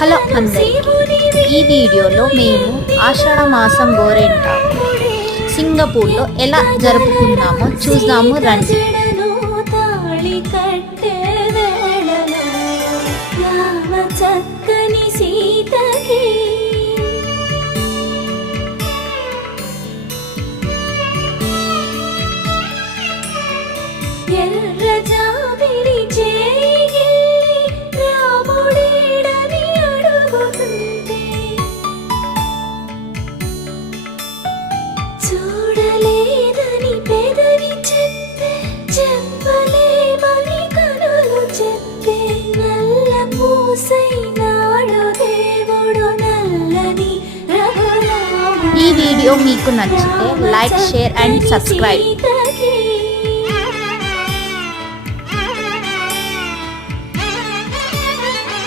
Hello అందరికీ. ఈ వీడియోలో మేము ఆషాఢ మాసం గోరెంట సింగపూర్లో ఎలా జరుపుకున్నామో చూద్దాము రండి. చక్కని సీతకి ఎర్ర జాబిరి ఈ వీడియో మీకు నచ్చితే లైక్ షేర్ అండ్ సబ్స్క్రైబ్.